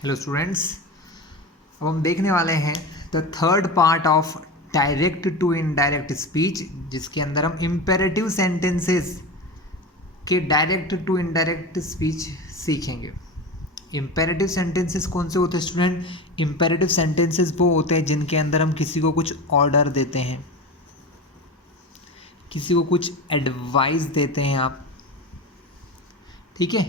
Hello students, अब हम देखने वाले हैं the third part of direct to indirect speech, जिसके अंदर हम इम्पेरेटिव सेंटेंसेस के डायरेक्ट टू इनडायरेक्ट स्पीच सीखेंगे। इम्पेरेटिव सेंटेंसेस कौन से होते हैं स्टूडेंट? इम्पेरेटिव सेंटेंसेस वो होते हैं जिनके अंदर हम किसी को कुछ ऑर्डर देते हैं, किसी को कुछ एडवाइस देते हैं आप, ठीक है,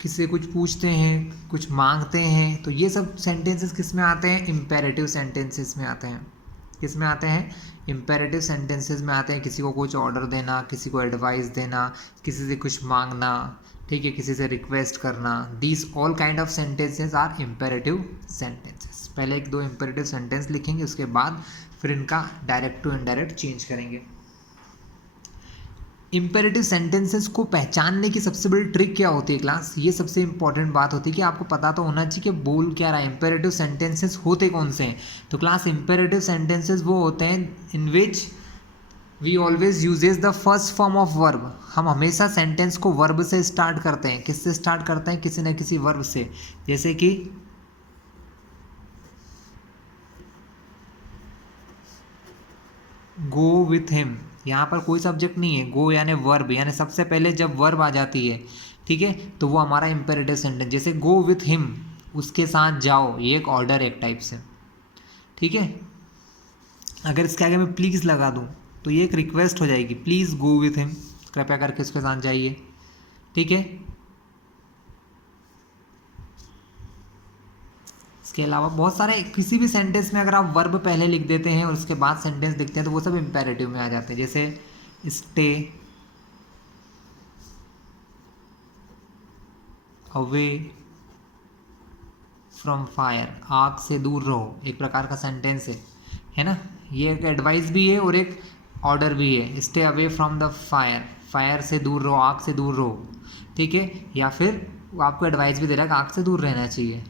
किसी से कुछ पूछते हैं, कुछ मांगते हैं। तो ये सब सेंटेंसेस किस में आते हैं? इम्पेरेटिव सेंटेंसेस में आते हैं। किस में आते हैं? इम्पेरेटिव सेंटेंसेस में आते हैं। किसी को कुछ ऑर्डर देना, किसी को एडवाइस देना, किसी से कुछ मांगना, ठीक है, किसी से रिक्वेस्ट करना। These all kind of sentences are imperative sentences. पहले एक दो इम्पेरेटिव सेंटेंस लिखेंगे, उसके बाद फिर इनका डायरेक्ट टू इनडायरेक्ट चेंज करेंगे। इम्पेरेटिव सेंटेंसेस को पहचानने की सबसे बड़ी ट्रिक क्या होती है क्लास? ये सबसे इंपॉर्टेंट बात होती है कि आपको पता तो होना चाहिए कि बोल क्या रहा है। इम्पेरेटिव सेंटेंसेस होते कौन से हैं? तो क्लास इम्पेरेटिव सेंटेंसेस वो होते हैं in which we always uses the first form of verb. हम हमेशा सेंटेंस को वर्ब से स्टार्ट करते हैं। किससे स्टार्ट करते हैं? किसी न किसी वर्ब से। जैसे कि गो विथ हिम, यहाँ पर कोई सब्जेक्ट नहीं है, गो यानी वर्ब, यानी सबसे पहले जब वर्ब आ जाती है, ठीक है, तो वो हमारा इम्पेरेटिव सेंटेंस। जैसे गो विथ हिम, उसके साथ जाओ, ये एक ऑर्डर है एक टाइप से, ठीक है। अगर इसके आगे मैं प्लीज़ लगा दूँ तो ये एक रिक्वेस्ट हो जाएगी, प्लीज़ गो विथ हिम, कृपया करके उसके साथ जाइए, ठीक है। इसके अलावा बहुत सारे, किसी भी सेंटेंस में अगर आप वर्ब पहले लिख देते हैं और उसके बाद सेंटेंस लिखते हैं तो वो सब इम्पेरेटिव में आ जाते हैं। जैसे स्टे अवे फ्रॉम फायर, आग से दूर रहो, एक प्रकार का सेंटेंस है ना। ये एक एडवाइस भी है और एक ऑर्डर भी है। Stay away from the fire, fire से दूर रहो, आग से दूर रहो, ठीक है। या फिर वो आपको एडवाइस भी दे रहा है कि आग से दूर रहना चाहिए।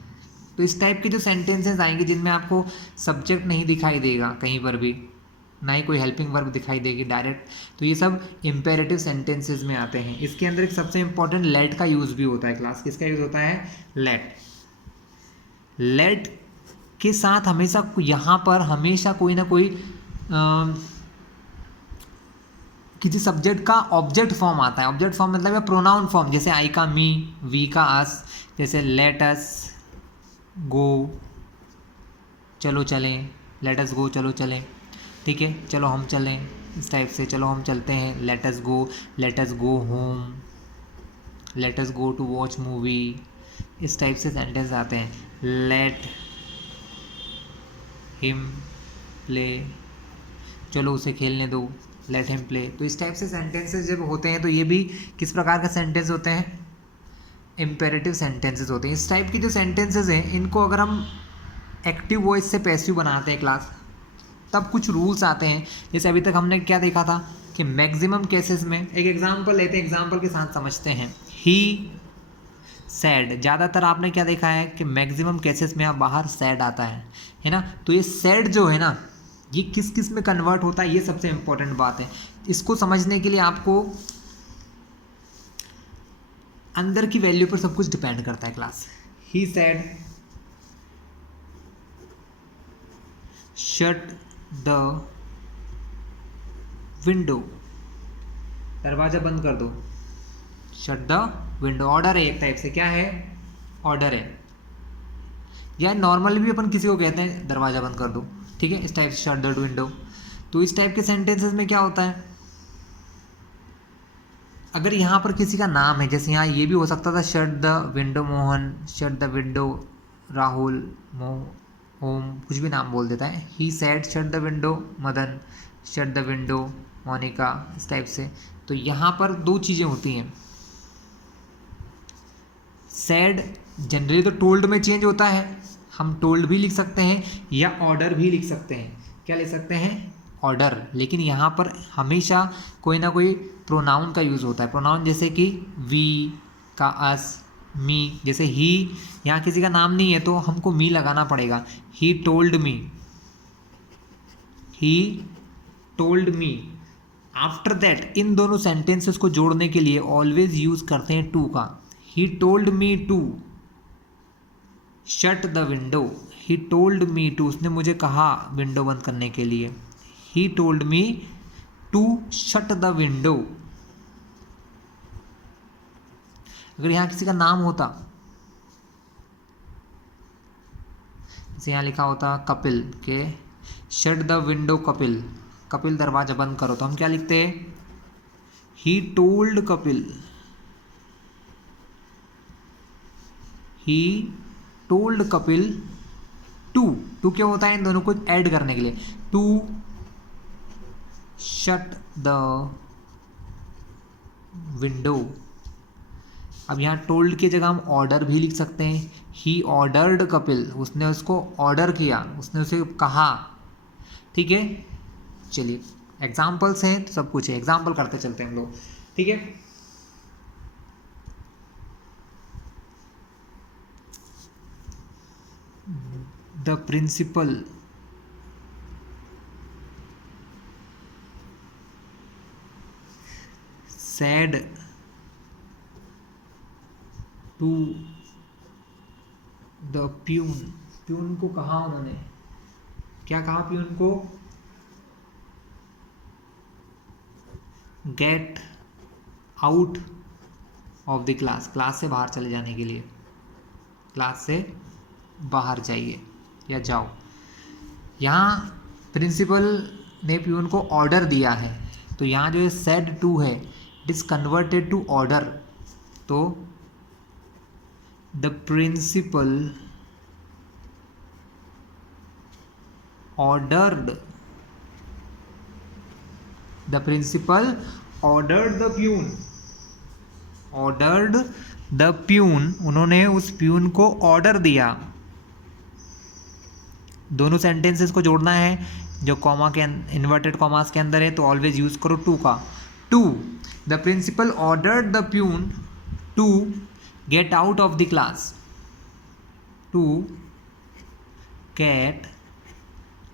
तो इस टाइप के जो सेंटेंसेस आएंगे जिनमें आपको सब्जेक्ट नहीं दिखाई देगा कहीं पर भी, ना ही कोई हेल्पिंग वर्ब दिखाई देगी डायरेक्ट, तो ये सब इम्पेरेटिव सेंटेंसेस में आते हैं। इसके अंदर एक सबसे इंपॉर्टेंट लेट का यूज़ भी होता है क्लास। किसका यूज़ होता है? लेट। लेट के साथ हमेशा यहाँ पर हमेशा कोई ना कोई किसी सब्जेक्ट का ऑब्जेक्ट फॉर्म आता है। ऑब्जेक्ट फॉर्म मतलब या प्रोनाउन फॉर्म, जैसे आई का मी, वी का अस। जैसे लेट अस गो, चलो चलें, लेट अस गो, चलो चलें, ठीक है, चलो हम चलें, इस टाइप से, चलो हम चलते हैं, let us go home, let us go to watch movie. इस टाइप से सेंटेंस आते हैं। लेट हिम प्ले, चलो उसे खेलने दो, लेट हिम प्ले। तो इस टाइप से सेंटेंसेस जब होते हैं तो ये भी किस प्रकार का सेंटेंस होते हैं? इम्पेरेटिव सेंटेंसेस होते हैं। इस टाइप की जो सेंटेंसेस हैं इनको अगर हम एक्टिव वॉइस से पैसिव बनाते हैं क्लास, तब कुछ रूल्स आते हैं। जैसे अभी तक हमने क्या देखा था कि मैक्सिमम केसेस में, एक एग्जांपल लेते हैं, एग्जांपल के साथ समझते हैं। ही सैड, ज़्यादातर आपने क्या देखा है कि मैक्सिमम केसेस में आप बाहर सैड आता है ना। तो ये सैड जो है ना, ये किस किस में कन्वर्ट होता है, ये सबसे इंपॉर्टेंट बात है। इसको समझने के लिए आपको अंदर की वैल्यू पर सब कुछ डिपेंड करता है class. He said shut the window, दरवाजा बंद कर दो, शट द विंडो, ऑर्डर है एक टाइप से। क्या है? ऑर्डर है। या नॉर्मली भी अपन किसी को कहते हैं दरवाजा बंद कर दो, ठीक है, इस टाइप से, शट द विंडो। तो इस टाइप के सेंटेंसेस में क्या होता है, अगर यहाँ पर किसी का नाम है, जैसे यहाँ ये भी हो सकता था, shut the window Mohan, shut the window Rahul, Om, कुछ भी नाम बोल देता है। He said shut the window Madan, shut the window Monica, इस टाइप से। तो यहाँ पर दो चीज़ें होती हैं। सैड जनरली तो टोल्ड में चेंज होता है, हम टोल्ड भी लिख सकते हैं या ऑर्डर भी लिख सकते हैं। क्या लिख सकते हैं? ऑर्डर। लेकिन यहाँ पर हमेशा कोई ना कोई प्रोनाउन का यूज़ होता है। प्रोनाउन जैसे कि वी का अस, मी। जैसे ही, यहाँ किसी का नाम नहीं है तो हमको मी लगाना पड़ेगा। ही told me, he told me. After that in दोनों सेंटेंसेस को जोड़ने के लिए ऑलवेज यूज़ करते हैं टू का। He told me to, shut the window, he told me to, उसने मुझे कहा विंडो बंद करने के लिए, he told me to shut the window. अगर यहाँ किसी का नाम होता, जैसे यहाँ लिखा होता कपिल के shut the window Kapil, Kapil दरवाजा बंद करो, तो हम क्या लिखते हैं, he told Kapil, he told Kapil to क्या होता है इन दोनों को ऐड करने के लिए, टू शट द विंडो। अब यहाँ टोल्ड की जगह हम ऑर्डर भी लिख सकते हैं, ही ऑर्डर्ड कपिल, उसने उसको ऑर्डर किया, उसने उसे कहा। ठीक है, चलिए एग्जाम्पल्स हैं तो सब कुछ है, एग्जाम्पल करते चलते हैं हम लोग। ठीक है, the principal said to the peon, peon को कहा उन्होंने, क्या कहा प्यून को, get out of the class, class से बाहर चले जाने के लिए, क्लास से बाहर जाइए या जाओ। यहाँ प्रिंसिपल ने प्यून को ऑर्डर दिया है, तो यहाँ जो है सेड टू है, it is converted to order, तो the principal ordered, the principal ordered the peon, ordered the peon, उन्होंने उस प्यून को ऑर्डर दिया। दोनों सेंटेंसेस को जोड़ना है, जो कॉमा के इन्वर्टेड कॉमास के अंदर है तो ऑलवेज यूज करो टू का, to the principal ordered the peon to get out of the class, to get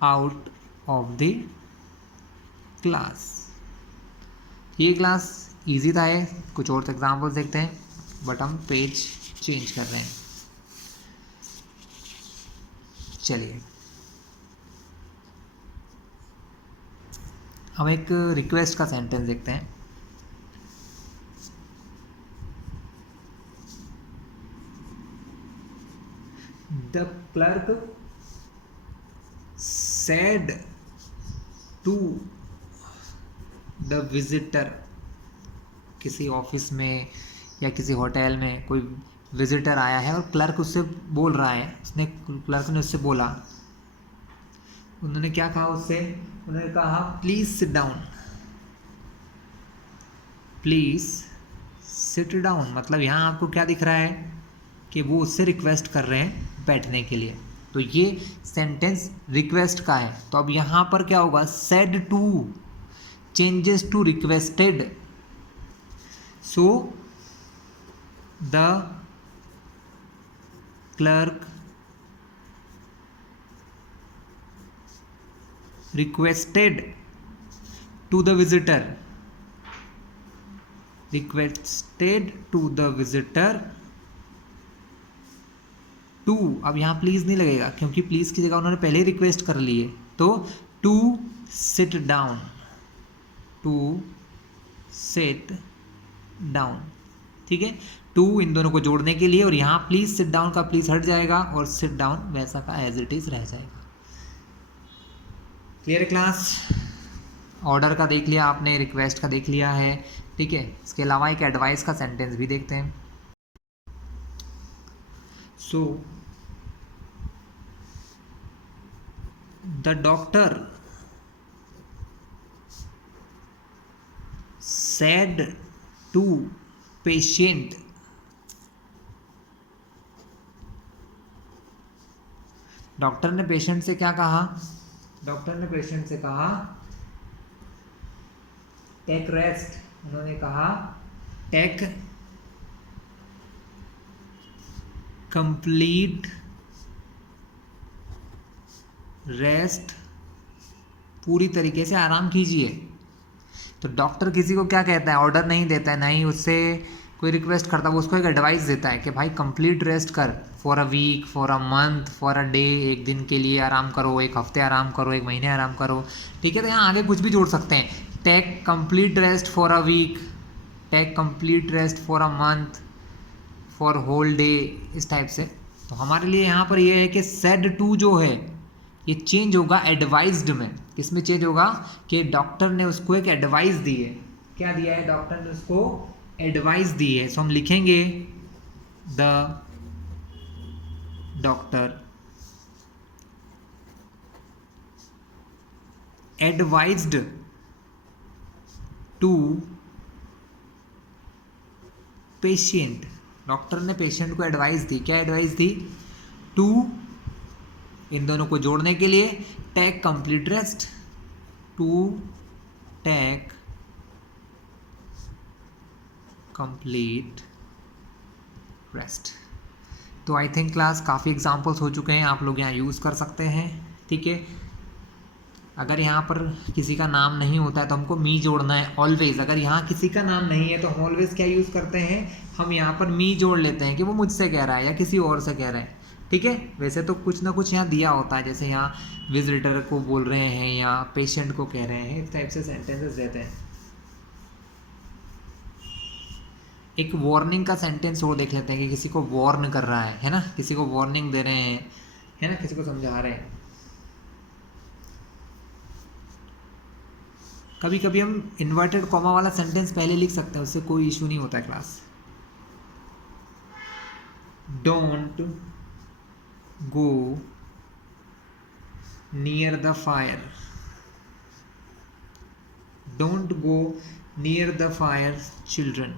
out of the class. ये क्लास इजी था है, कुछ और एग्जाम्पल्स देखते हैं, बट हम पेज चेंज कर रहे हैं। चलिए हम एक रिक्वेस्ट का सेंटेंस देखते हैं। The clerk said to the visitor, किसी ऑफिस में या किसी होटल में कोई विजिटर आया है और क्लर्क उससे बोल रहा है, उसने क्लर्क ने उससे बोला, उन्होंने क्या कहा उससे, उन्होंने कहा please sit down, please sit down, मतलब यहाँ आपको क्या दिख रहा है कि वो उससे रिक्वेस्ट कर रहे हैं बैठने के लिए, तो ये सेंटेंस रिक्वेस्ट का है। तो अब यहाँ पर क्या होगा, said to changes to requested, so the clerk requested to the visitor, requested to the visitor to, अब यहाँ प्लीज नहीं लगेगा क्योंकि प्लीज की जगह उन्होंने पहले ही रिक्वेस्ट कर ली है, तो to sit down, to sit down. ठीक है, टू इन दोनों को जोड़ने के लिए, और यहाँ प्लीज सिट डाउन का प्लीज हट जाएगा और सिट डाउन वैसा का एज इट इज रह जाएगा। क्लियर क्लास, ऑर्डर का देख लिया आपने, रिक्वेस्ट का देख लिया है। ठीक है, इसके अलावा एक एडवाइस का सेंटेंस भी देखते हैं। So the doctor said to patient, doctor ने पेशेंट से क्या कहा, डॉक्टर ने पेशेंट से कहा टेक रेस्ट, उन्होंने कहा टेक कंप्लीट रेस्ट, पूरी तरीके से आराम कीजिए। तो डॉक्टर किसी को क्या कहता है, ऑर्डर नहीं देता है, नहीं उससे कोई रिक्वेस्ट करता, वो उसको एक एडवाइस देता है कि भाई कंप्लीट रेस्ट कर, for a week, for a month, for a day, एक दिन के लिए आराम करो, एक हफ्ते आराम करो, एक महीने आराम करो, ठीक है। तो यहाँ आगे कुछ भी जोड़ सकते हैं, take complete rest for a week, take complete rest for a month, for whole day, इस टाइप से। तो हमारे लिए यहाँ पर ये है कि सेड टू जो है ये चेंज होगा एडवाइज्ड में। किस में चेंज होगा कि डॉक्टर ने उसको एक एडवाइस दी है। क्या दिया है डॉक्टर ने उसको? एडवाइस दी है। सो हम लिखेंगे the doctor advised to patient, doctor ने पेशेंट को एडवाइस दी। क्या एडवाइस दी? टू, इन दोनों को जोड़ने के लिए, take complete rest, to take complete rest. तो आई थिंक क्लास काफ़ी एग्जांपल्स हो चुके हैं, आप लोग यहाँ यूज़ कर सकते हैं, ठीक है। अगर यहाँ पर किसी का नाम नहीं होता है तो हमको मी जोड़ना है ऑलवेज। अगर यहाँ किसी का नाम नहीं है तो हम ऑलवेज क्या यूज़ करते हैं, हम यहाँ पर मी जोड़ लेते हैं कि वो मुझसे कह रहा है या किसी और से कह रहा है, ठीक है। वैसे तो कुछ ना कुछ यहाँ दिया होता है, जैसे यहाँ विजिटर को बोल रहे हैं या पेशेंट को कह रहे हैं, इस टाइप से सेंटेंसेस रहते हैं। एक वार्निंग का सेंटेंस और देख लेते हैं कि किसी को वार्न कर रहा है ना, किसी को वार्निंग दे रहे हैं, है ना, किसी को समझा रहे हैं। कभी कभी हम इन्वर्टेड कॉमा वाला सेंटेंस पहले लिख सकते हैं, उससे कोई इशू नहीं होता है class. Don't go near the fire, don't go near the fire children.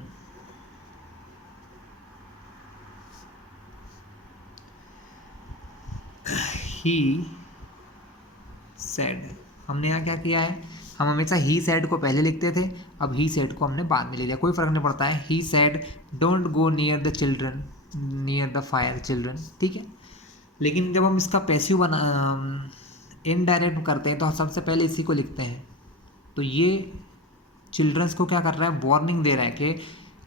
He said, हमने यहाँ क्या किया है, हम हमेशा ही सेड को पहले लिखते थे, अब ही सेड को हमने बाद में ले लिया, कोई फर्क नहीं पड़ता है। He said don't go near the children, near the fire children, ठीक है। लेकिन जब हम इसका पैसिव बना इनडायरेक्ट करते हैं तो सबसे पहले इसी को लिखते हैं। तो ये चिल्ड्रंस को क्या कर रहा है, वार्निंग दे रहा है कि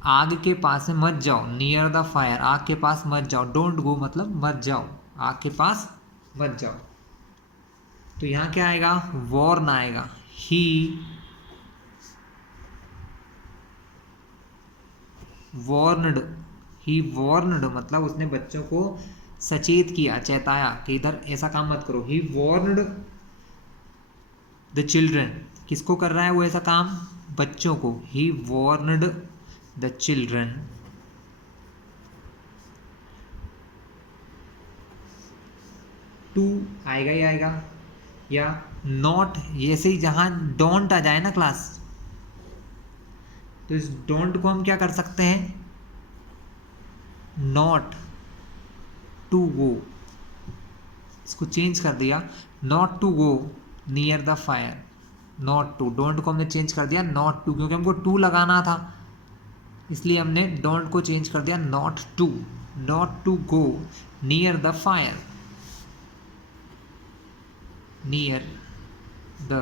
आग के पास में मत जाओ, नियर द फायर, आग के पास मत जाओ, डोंट गो मतलब मत जाओ, आग के पास मत जाओ। तो यहाँ क्या आएगा, वॉर्न आएगा। ही वॉर्नड, ही वॉर्नड मतलब उसने बच्चों को सचेत किया, चेताया कि इधर ऐसा काम मत करो। ही वॉर्नड द चिल्ड्रन, किसको कर रहा है वो ऐसा काम, बच्चों को। ही वॉर्नड द चिल्ड्रन टू, आएगा ही आएगा, या नॉट, ऐसे ही जहां डोंट आ जाए ना क्लास, तो इस डोंट को हम क्या कर सकते हैं, नॉट टू गो, इसको चेंज कर दिया, not to go near the fire, not to, don't को हमने चेंज कर दिया नॉट टू, क्योंकि हमको टू लगाना था, इसलिए हमने डोंट को चेंज कर दिया not to, not to go near the fire, near the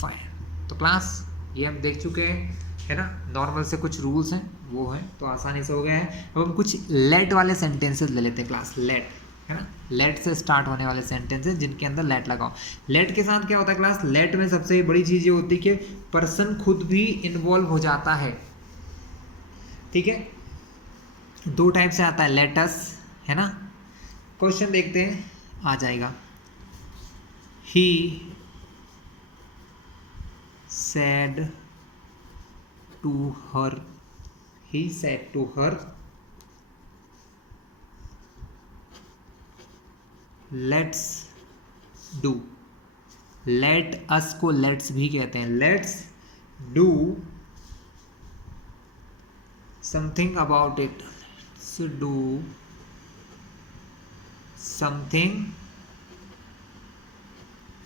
fire. तो क्लास ये हम देख चुके हैं, है ना, नॉर्मल से कुछ रूल्स हैं वो हैं, तो आसानी से हो गया है। अब हम कुछ लेट वाले सेंटेंसेस ले लेते हैं क्लास, लेट, है ना, लेट से स्टार्ट होने वाले सेंटेंसेस जिनके अंदर लेट लगाओ। लेट के साथ क्या होता है क्लास, लेट में सबसे बड़ी चीज़ ये होती है कि पर्सन खुद भी इन्वॉल्व हो जाता है, ठीक है। दो टाइप से आता है लेटस, है ना। क्वेश्चन देखते हैं, आ जाएगा। He said to her, he said to her, let's do, let us को let's भी कहते हैं, let's do something about it, let's do something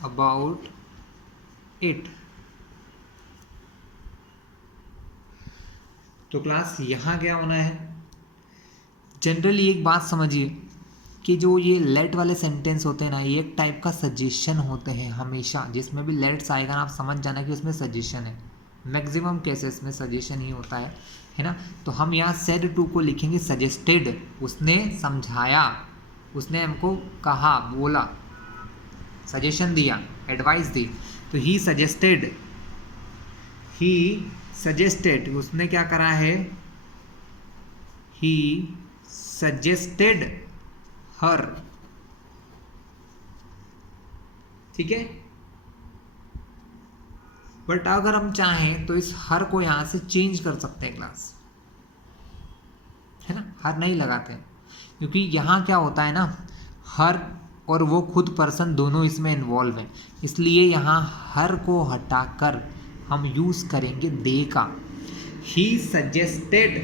about it। तो क्लास यहाँ क्या होना है, जनरली एक बात समझिए कि जो ये लेट वाले सेंटेंस होते हैं ना, ये एक टाइप का सजेशन होते हैं हमेशा, जिसमें भी लेट्स आएगा ना आप समझ जाना कि उसमें सजेशन है। मैक्सिमम केसेस में सजेशन ही होता है है ना। तो हम यहाँ सेड टू को लिखेंगे सजेस्टेड, उसने समझाया, उसने हमको कहा, बोला, सजेशन दिया, एडवाइस दी। तो ही सजेस्टेड उसने क्या करा है, ही सजेस्टेड हर, ठीक है। बट अगर हम चाहें तो इस हर को यहां से चेंज कर सकते हैं क्लास, है ना, हर नहीं लगाते हैं, क्योंकि यहाँ क्या होता है ना, हर और वो खुद पर्सन दोनों इसमें इन्वॉल्व हैं, इसलिए यहाँ हर को हटाकर हम यूज करेंगे दे का। ही सजेस्टेड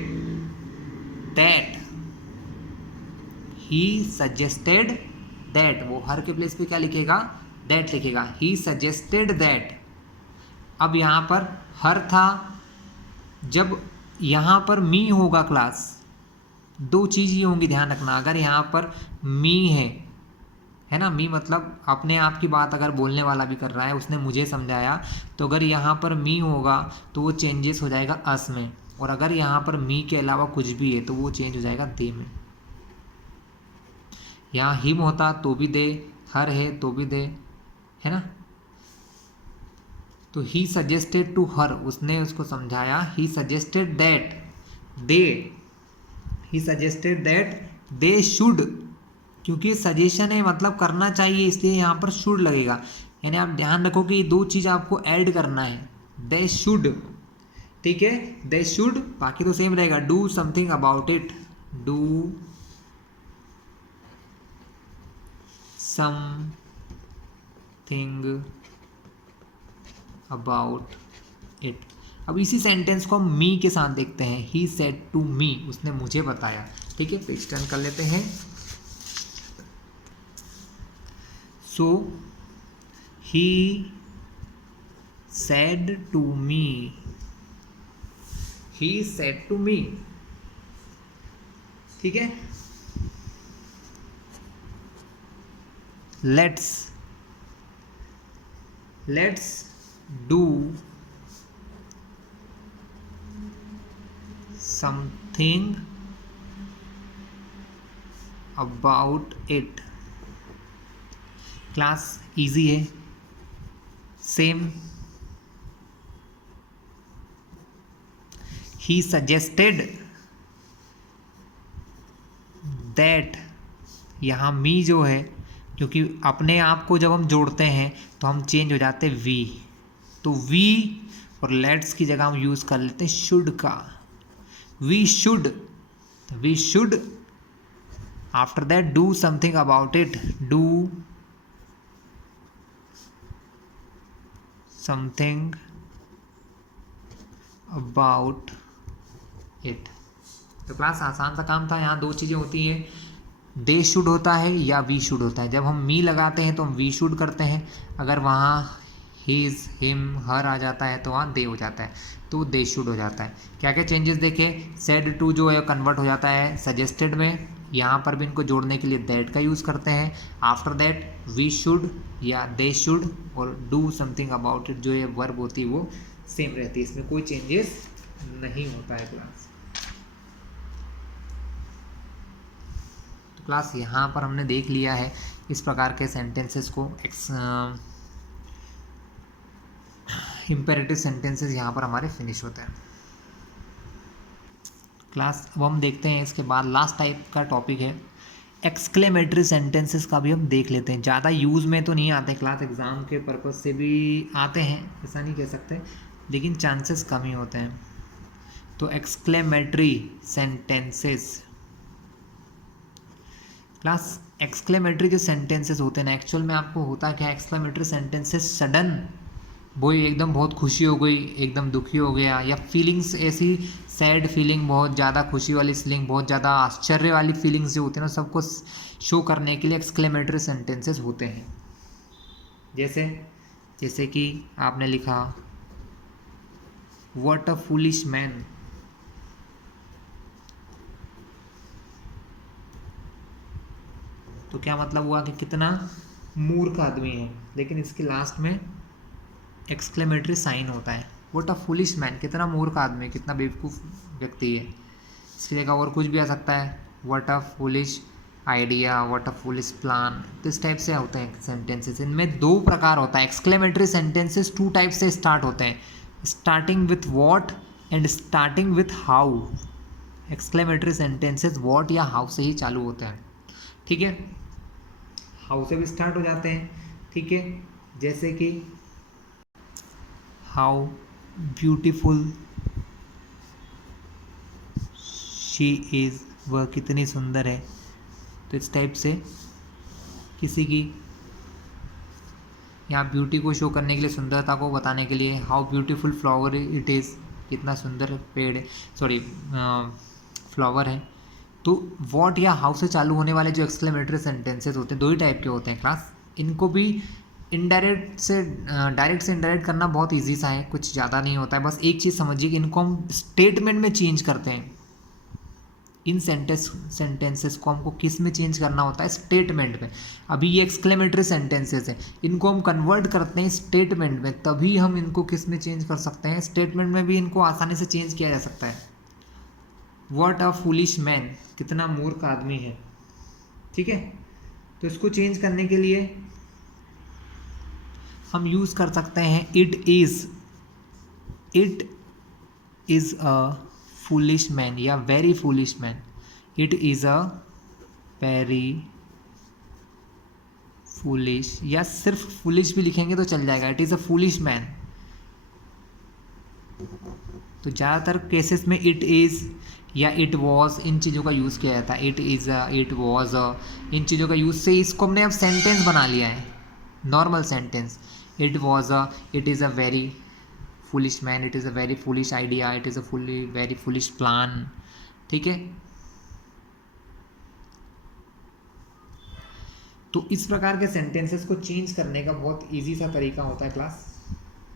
दैट, वो हर के प्लेस पे क्या लिखेगा, दैट लिखेगा, ही सजेस्टेड दैट। अब यहाँ पर हर था, जब यहाँ पर मी होगा क्लास, दो चीज़ ही होंगी, ध्यान रखना। अगर यहाँ पर मी है ना, मी मतलब अपने आप की बात अगर बोलने वाला भी कर रहा है, उसने मुझे समझाया, तो अगर यहाँ पर मी होगा तो वो चेंजेस हो जाएगा अस में, और अगर यहाँ पर मी के अलावा कुछ भी है तो वो चेंज हो जाएगा दे में। यहाँ हिम होता तो भी दे, हर है तो भी दे, है ना। तो ही सजेस्टेड टू हर, उसने उसको समझाया, he suggested that they should, क्योंकि सजेशन है मतलब करना चाहिए, इसलिए यहाँ पर शुड लगेगा। यानी आप ध्यान रखो कि ये दो चीज़ आपको ऐड करना है, दे शुड, ठीक है, दे शुड, बाकी तो सेम रहेगा, do something about it, do something about it. अब इसी सेंटेंस को हम मी के साथ देखते हैं, ही सेड टू मी, उसने मुझे बताया, ठीक है। पेज टर्न कर लेते हैं। सो ही सेड टू मी, ठीक है। Let's do something about it. Class easy है, सेम। ही सजेस्टेड दैट, यहाँ मी जो है, क्योंकि अपने आप को जब हम जोड़ते हैं तो हम चेंज हो जाते हैं वी, तो वी और लेट्स की जगह हम यूज़ कर लेते हैं शुड का, we should after that do something about it, do something about it. तो क्लास आसान सा काम था। यहाँ दो चीज़ें होती हैं, दे शुड होता है या वी शुड होता है। जब हम मी लगाते हैं तो हम वी शुड करते हैं, अगर वहाँ हीज, हिम, हर आ जाता है तो वहाँ दे हो जाता है, तो दे शुड हो जाता है। क्या क्या चेंजेस देखे, सेड टू जो है कन्वर्ट हो जाता है सजेस्टेड में, यहाँ पर भी इनको जोड़ने के लिए दैट का यूज़ करते हैं। आफ्टर दैट वी शुड या दे शुड, और डू समथिंग अबाउट इट जो है वर्ब होती है वो सेम रहती है, इसमें कोई चेंजेस नहीं होता है क्लास। तो क्लास यहाँ पर हमने देख लिया है इस प्रकार के सेंटेंसेस को, इम्पेरेटिव सेंटेंसेस यहाँ पर हमारे फिनिश होते हैं क्लास। अब हम देखते हैं इसके बाद लास्ट टाइप का टॉपिक है एक्सक्लेमेटरी सेंटेंसेस का भी हम देख लेते हैं। ज़्यादा यूज़ में तो नहीं आते क्लास, एग्ज़ाम के पर्पज़ से भी आते हैं ऐसा नहीं कह सकते, लेकिन चांसेस कम ही होते हैं। तो एक्सक्लेमेटरी सेंटेंसेस क्लास, एक्सक्लेमेटरी जो सेंटेंसेस होते हैं ना, एक्चुअल में आपको होता क्या है, एक्सक्लेमेटरी सेंटेंसेस सडन, वो एकदम बहुत खुशी हो गई, एकदम दुखी हो गया, या फीलिंग्स ऐसी सैड फीलिंग, बहुत ज़्यादा खुशी वाली फीलिंग, बहुत ज़्यादा आश्चर्य वाली फीलिंग्स जो होती हैं ना, सबको शो करने के लिए एक्सक्लेमेटरी सेंटेंसेस होते हैं। जैसे कि आपने लिखा व्हाट अ फूलिश मैन, तो क्या मतलब हुआ कि कितना मूर्ख आदमी है, लेकिन इसके लास्ट में एक्सक्लेमेटरी साइन होता है, व्हाट अ फुलिश मैन, कितना मूर्ख आदमी, कितना बेवकूफ़ व्यक्ति है। इसकी जगह और कुछ भी आ सकता है, what a foolish idea, what a foolish plan. तो इस टाइप से होते हैं सेंटेंसेस। इनमें दो प्रकार होता है। एक्सक्लेमेटरी सेंटेंसेस टू टाइप से स्टार्ट होते हैं, starting with what and starting with how. Exclamatory sentences what या हाउ से ही चालू होते हैं, ठीक है। हाउ से भी स्टार्ट हो जाते हैं, ठीक है। जैसे कि हाउ ब्यूटीफुल शी इज़, वह कितनी सुंदर है। तो इस टाइप से किसी की यहाँ ब्यूटी को शो करने के लिए, सुंदरता को बताने के लिए, how beautiful flower it is, कितना सुंदर पेड़ है, सॉरी फ्लावर है। तो व्हाट या हाउ से चालू होने वाले जो एक्सक्लेमेटरी सेंटेंसेस होते हैं, दो ही टाइप के होते हैं क्लास। इनको भी इनडायरेक्ट से डायरेक्ट से इनडायरेक्ट करना बहुत ईजी सा है, कुछ ज़्यादा नहीं होता है। बस एक चीज़ समझिए कि इनको हम स्टेटमेंट में चेंज करते हैं। इन सेंटेंसेस को हमको किस में चेंज करना होता है, स्टेटमेंट में। अभी ये एक्सक्लेमेटरी सेंटेंसेस हैं, इनको हम कन्वर्ट करते हैं स्टेटमेंट में, तभी हम इनको किस में चेंज कर सकते हैं, स्टेटमेंट में भी इनको आसानी से चेंज किया जा सकता है। व्हाट अ फूलिश मैन, कितना मूर्ख आदमी है, ठीक है। तो इसको चेंज करने के लिए हम यूज़ कर सकते हैं it is a foolish man या very foolish man. It is a very foolish, या सिर्फ फूलिश भी लिखेंगे तो चल जाएगा, it is a foolish man. तो ज़्यादातर केसेस में इट इज़ या इट वॉज, इन चीज़ों का यूज़ किया जाता है। It is a, it was a, इन चीज़ों का यूज़ से इसको हमने अब सेंटेंस बना लिया है, normal sentence. It was a, it is a very foolish man, it is a very foolish idea, it is a very foolish plan, ठीक है। तो इस प्रकार के सेंटेंसेस को चेंज करने का बहुत इजी सा तरीका होता है क्लास,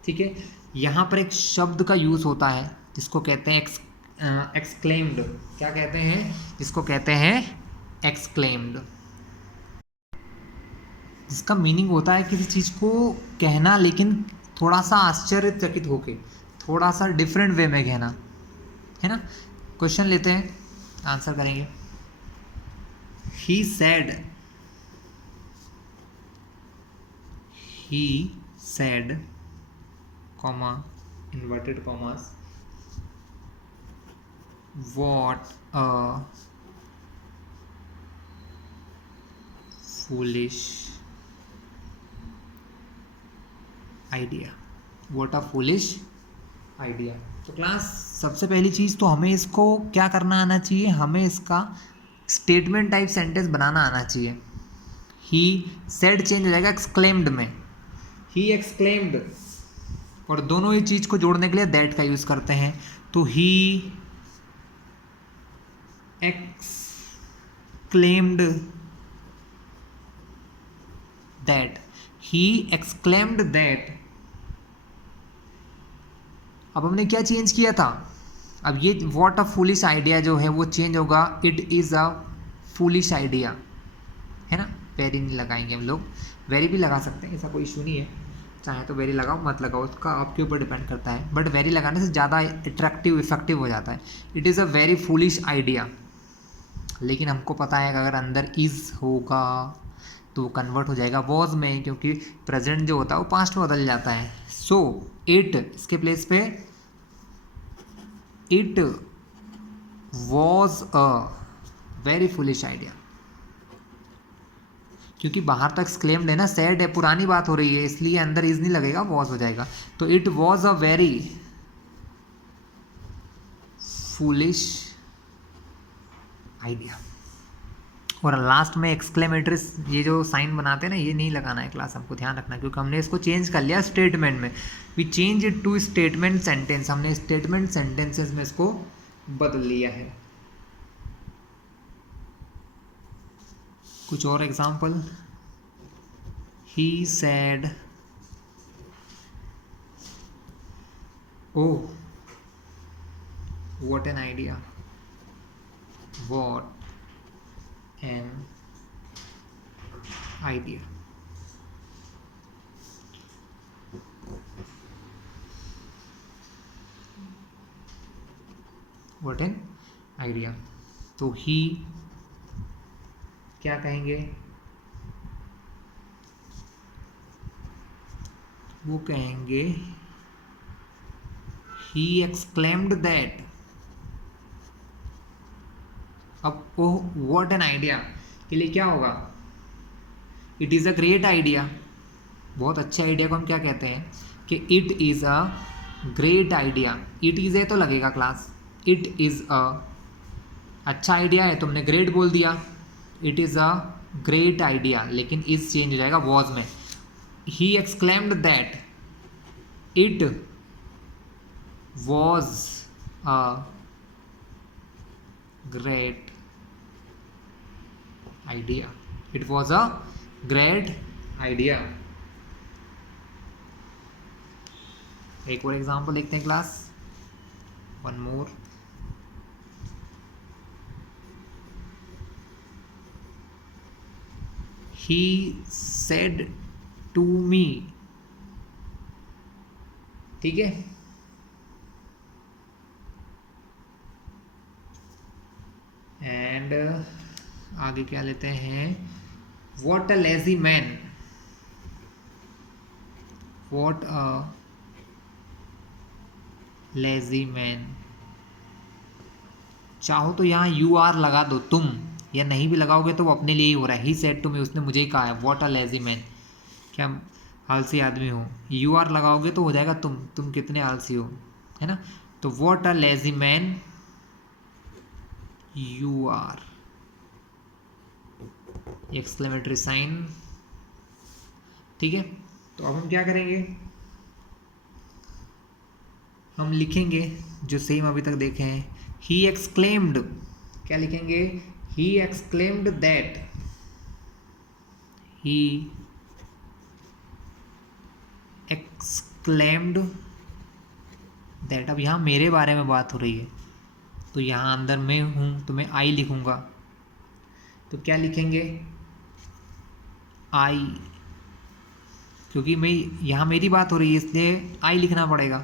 ठीक है। यहाँ पर एक शब्द का यूज़ होता है जिसको कहते हैं एक्सक्लेम्ड। क्या कहते हैं, जिसको कहते हैं एक्सक्लेम्ड। जिसका मीनिंग होता है किसी चीज़ को कहना, लेकिन थोड़ा सा आश्चर्यचकित होके, थोड़ा सा डिफरेंट वे में कहना, है ना। क्वेश्चन लेते हैं, आंसर करेंगे। He said comma inverted commas what a foolish idea, what a foolish idea। तो क्लास सबसे पहली चीज़ तो हमें इसको क्या करना आना चाहिए, हमें इसका स्टेटमेंट टाइप सेंटेंस बनाना आना चाहिए। ही सेड चेंज हो जाएगा एक्सक्लेम्ड में, ही एक्सक्लेम्ड, और दोनों ही चीज़ को जोड़ने के लिए दैट का यूज़ करते हैं। तो ही exclaimed that, he exclaimed that। अब हमने क्या चेंज किया था, अब ये व्हाट अ फूलिश आइडिया जो है वो चेंज होगा it is a foolish idea, है ना। वेरी नहीं लगाएंगे हम लोग, वेरी भी लगा सकते हैं, ऐसा कोई इशू नहीं है। चाहे तो वेरी लगाओ, मत लगाओ, उसका आपके ऊपर डिपेंड करता है। बट वेरी लगाने से ज़्यादा अट्रैक्टिव इफेक्टिव हो जाता है। It is a very foolish idea, लेकिन हमको पता है कि अगर अंदर इज़ होगा तो वो कन्वर्ट हो जाएगा वॉज में, क्योंकि प्रेजेंट जो होता है वो पास्ट में बदल जाता है। सो इट, इसके प्लेस पे it was a very foolish idea, क्योंकि बाहर तक एक्सक्लेम्ड है ना, सैड है, पुरानी बात हो रही है, इसलिए अंदर इज नहीं लगेगा, वॉज हो जाएगा। तो it was a very foolish idea. और लास्ट में एक्सक्लेमेटरी ये जो साइन बनाते हैं ना, ये नहीं लगाना है क्लास, हमको ध्यान रखना, क्योंकि हमने इसको चेंज कर लिया स्टेटमेंट में। We change it to statement sentence, हमने स्टेटमेंट सेंटेंसेस में इसको बदल लिया है। कुछ और example, he said oh what an idea, what an idea. Idea. तो ही क्या कहेंगे, वो कहेंगे ही एक्सक्लेम्ड दैट। अब ओह व्हाट एन आइडिया के लिए क्या होगा, it is a great idea. बहुत अच्छे आइडिया को हम क्या कहते हैं कि it is a great idea. It is है तो लगेगा क्लास, इट इज़ अ अच्छा आइडिया है, तुमने ग्रेट बोल दिया, it is a great idea, लेकिन इज चेंज हो जाएगा वॉज में। He exclaimed that it was a great idea, it was a great idea. एक और एग्जाम्पल देखते हैं class, one more. He said to me, ठीक है, एंड आगे क्या लेते हैं, what a lazy man, what a lazy man। चाहो तो यहाँ यू आर लगा दो तुम, या नहीं भी लगाओगे तो वो अपने लिए ही हो रहा है। ही सेड टू मी, उसने मुझे ही कहा है, व्हाट अ लेजी मैन, क्या आलसी आदमी हो। यू आर लगाओगे तो हो जाएगा तुम कितने आलसी हो, है ना। तो what a lazy man you are, exclamatory sign, ठीक है। तो अब हम क्या करेंगे, हम लिखेंगे जो सेम अभी तक देखे हैं, ही एक्सक्लेम्ड, क्या लिखेंगे, he exclaimed that, he exclaimed that. अब यहाँ मेरे बारे में बात हो रही है, तो यहाँ अंदर मैं हूँ तो मैं आई लिखूँगा, तो क्या लिखेंगे, आई, क्योंकि मैं यहाँ मेरी बात हो रही है इसलिए आई लिखना पड़ेगा,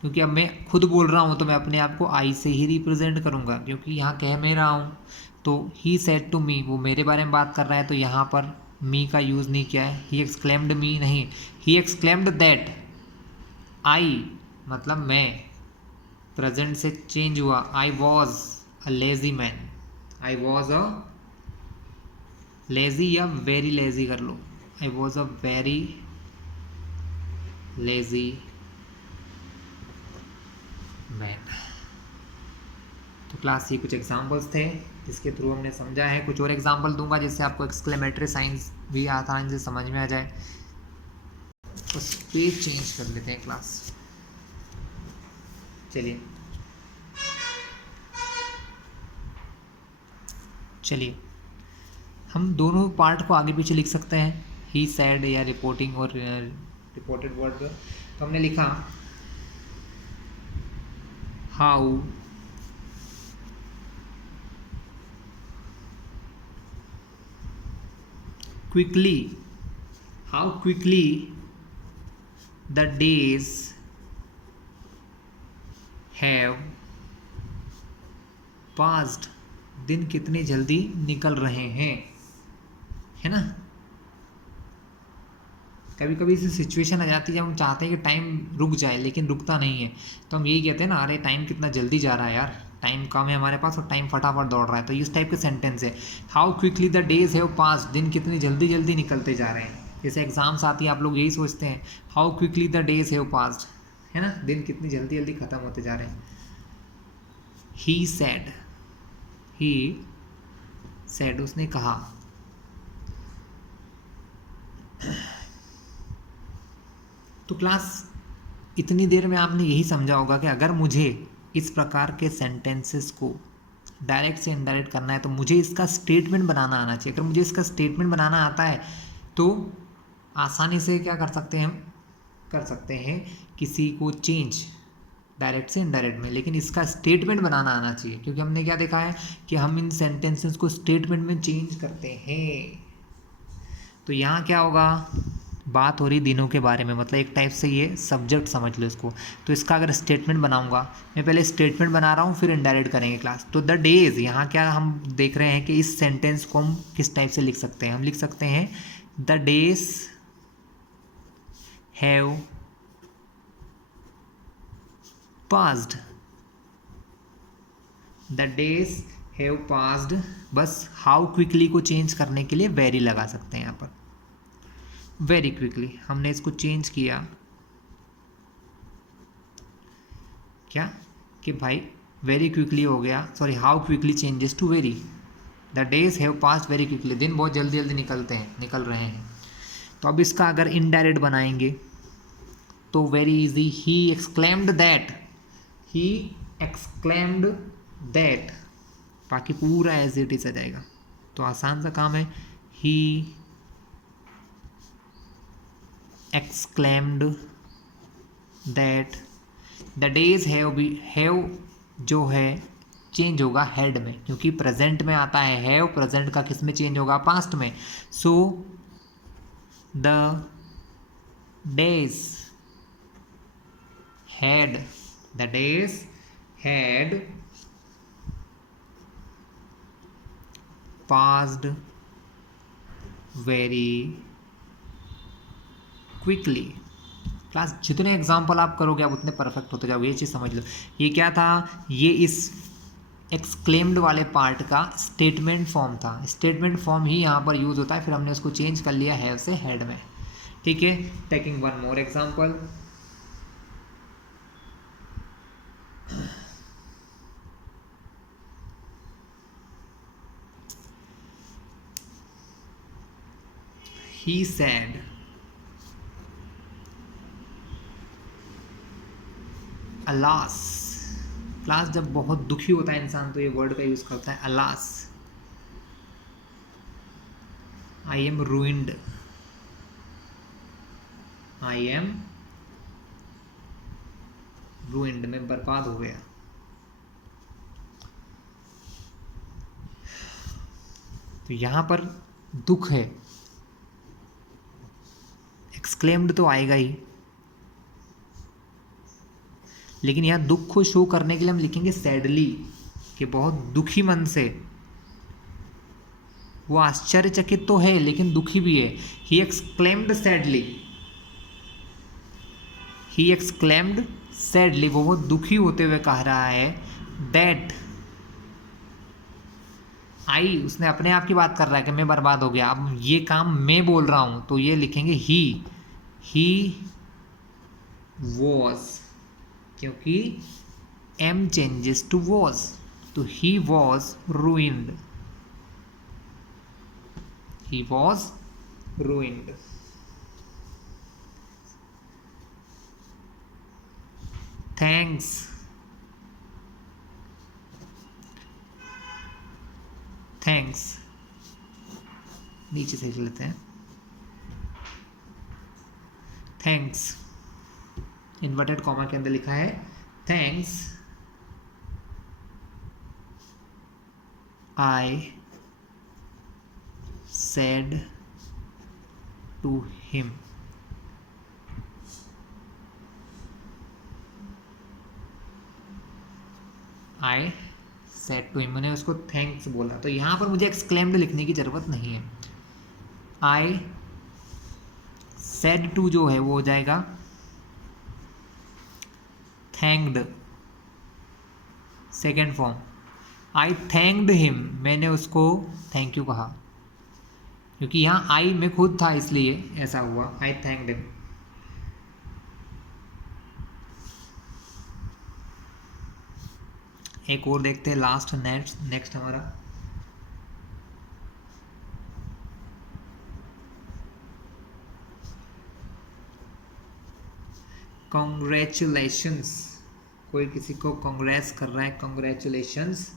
क्योंकि अब मैं खुद बोल रहा हूँ तो मैं अपने आप को आई से ही रिप्रेजेंट करूँगा, क्योंकि यहाँ कह मैं रहा हूँ। तो ही सेड टू मी, वो मेरे बारे में बात कर रहा है, तो यहाँ पर मी का यूज़ नहीं किया है, ही एक्सक्लेम्ड मी नहीं, ही एक्सक्लेम्ड दैट आई, मतलब मैं, प्रेजेंट से चेंज हुआ, I was a lazy man, I was a lazy या वेरी लेजी कर लो, I was a very lazy man. तो क्लास ये कुछ एग्जांपल्स थे जिसके थ्रू हमने समझा है। कुछ और एग्जांपल दूंगा जिससे आपको एक्सक्लेमेटरी साइंस भी आसानी से समझ में आ जाए। बस पेज चेंज कर लेते हैं क्लास, चलिए हम दोनों पार्ट को आगे पीछे लिख सकते हैं, ही सैड या रिपोर्टिंग और रिपोर्टेड वर्ड पर। तो हमने लिखा how quickly, how quickly the days have passed, दिन कितनी जल्दी निकल रहे हैं, है ना। कभी कभी ऐसी सिचुएशन आ जाती है जब हम चाहते हैं कि टाइम रुक जाए लेकिन रुकता नहीं है, तो हम यही कहते हैं ना, अरे टाइम कितना जल्दी जा रहा है यार, टाइम कम है हमारे पास और टाइम फटाफट दौड़ रहा है। तो इस टाइप के सेंटेंस है, how quickly the days have passed, दिन कितनी जल्दी जल्दी निकलते जा रहे हैं। जैसे एग्जाम्स आती है आप लोग यही सोचते हैं, how quickly the days have passed, है ना, दिन कितनी जल्दी जल्दी खत्म होते जा रहे हैं। ही सैड, उसने कहा। तो क्लास इतनी देर में आपने यही समझा होगा कि अगर मुझे इस प्रकार के सेंटेंसेस को डायरेक्ट से इनडायरेक्ट करना है तो मुझे इसका स्टेटमेंट बनाना आना चाहिए। अगर मुझे इसका स्टेटमेंट बनाना आता है तो आसानी से क्या कर सकते हैं किसी को चेंज डायरेक्ट से इनडायरेक्ट में, लेकिन इसका स्टेटमेंट बनाना आना चाहिए, क्योंकि हमने क्या देखा है कि हम इन सेंटेंसेस को स्टेटमेंट में चेंज करते हैं। तो यहाँ क्या होगा, बात हो रही दिनों के बारे में, मतलब एक टाइप से ये सब्जेक्ट समझ लो इसको। तो इसका अगर स्टेटमेंट बनाऊंगा, मैं पहले स्टेटमेंट बना रहा हूँ फिर इनडायरेक्ट करेंगे क्लास। तो द डेज, यहाँ क्या हम देख रहे हैं कि इस सेंटेंस को हम किस टाइप से लिख सकते हैं। हम लिख सकते हैं the days have passed, the days have passed, बस हाउ क्विकली को चेंज करने के लिए वेरी लगा सकते हैं यहाँ पर, वेरी क्विकली। हमने इसको चेंज किया क्या कि भाई वेरी क्विकली हो गया, sorry how quickly changes to very, the days have passed very quickly, दिन बहुत जल्दी जल्दी निकल रहे हैं। तो अब इसका अगर इनडायरेक्ट बनाएंगे तो very easy, he exclaimed that, बाकी पूरा एज इट इज आ जाएगा। तो आसान सा काम है, he exclaimed that the days have जो है चेंज होगा हेड में, क्योंकि प्रेजेंट में आता है हैव, प्रेजेंट का किस में चेंज होगा, पास्ट में। So the days had passed very quickly. Class जितने एग्जाम्पल आप करोगे आप उतने परफेक्ट होते जाओगे, ये चीज़ समझ लो। ये क्या था, ये इस एक्सक्लेम्ड वाले पार्ट का स्टेटमेंट फॉर्म था। स्टेटमेंट फॉर्म ही यहाँ पर यूज होता है, फिर हमने उसको चेंज कर लिया हैव से हेड में। ठीक है, taking one more example, he said alas, class जब बहुत दुखी होता है इंसान तो ये वर्ड का यूज करता है alas, I am ruined, मैं बर्बाद हो गया। तो यहां पर दुख है, एक्सक्लेम्ड तो आएगा ही, लेकिन यहाँ दुख को शो करने के लिए हम लिखेंगे सैडली, कि बहुत दुखी मन से। वो आश्चर्यचकित तो है लेकिन दुखी भी है। ही एक्सक्लेम्ड सैडली, वो बहुत दुखी होते हुए कह रहा है दैट आई, उसने अपने आप की बात कर रहा है कि मैं बर्बाद हो गया। अब ये काम मैं बोल रहा हूं तो ये लिखेंगे ही वॉज, क्योंकि एम चेंजेस टू वॉज, तो ही वॉज ruined, थैंक्स, नीचे से लिख लेते हैं, थैंक्स इन्वर्टेड कॉमा के अंदर लिखा है thanks I said to him, I said to him, मैंने उसको थैंक्स बोला। तो यहाँ पर मुझे एक्सक्लेम्ड लिखने की ज़रूरत नहीं है, आई सेड टू जो है वो हो जाएगा थैंक्ड, सेकेंड फॉर्म। आई थैंक्ड हिम, मैंने उसको थैंक यू कहा, क्योंकि यहाँ आई में खुद था इसलिए ऐसा हुआ, आई थैंक्ड हिम। एक और देखते हैं, लास्ट नेक्स्ट हमारा कॉन्ग्रेचुलेशंस, कोई किसी को कॉन्ग्रेस कर रहा है, congratulations.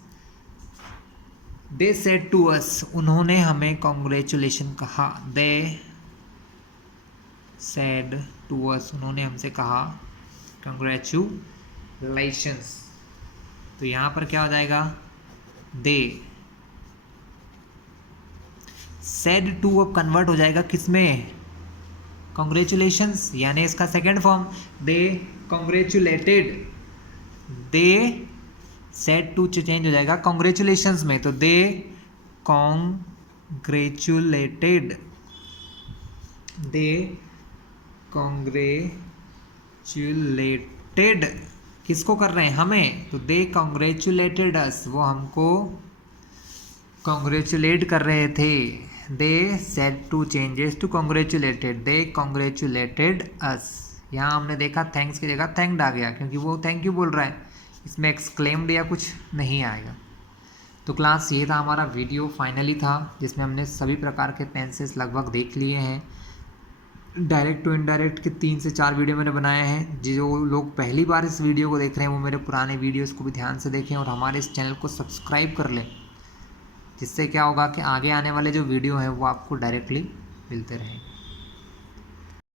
They said to us, उन्होंने हमें कॉन्ग्रेचुलेशन कहा, दे सेड टू अस, उन्होंने हमसे कहा कॉन्ग्रेचुलेशंस। तो यहाँ पर क्या हो जाएगा, दे सेड टू अब कन्वर्ट हो जाएगा किस में, कॉन्ग्रेचुलेशंस यानी इसका second form they congratulated, they said to change हो जाएगा कॉन्ग्रेचुलेशंस में, तो दे कॉन्ग्रेचुलेटेड, दे कॉन्ग्रेचुलेटेड किसको कर रहे हैं, हमें, तो दे कॉन्ग्रेचुलेटेड अस, वो हमको कॉन्ग्रेचुलेट कर रहे थे। They said to changes to congratulated, they congratulated us. यहाँ हमने देखा थैंक्स की जगह थैंक्ड आ गया क्योंकि वो थैंक यू बोल रहा है, इसमें एक्सक्लेम्ड या कुछ नहीं आएगा। तो क्लास ये था हमारा वीडियो फाइनली था जिसमें हमने सभी प्रकार के टेंसेस लगभग देख लिए हैं। डायरेक्ट टू इनडायरेक्ट के 3 से 4 वीडियो मैंने बनाए हैं। जो लोग पहली बार इस वीडियो को देख रहे हैं वो मेरे पुराने वीडियोस को भी ध्यान से देखें और हमारे इस चैनल को सब्सक्राइब कर लें, जिससे क्या होगा कि आगे आने वाले जो वीडियो हैं वो आपको डायरेक्टली मिलते रहेंगे।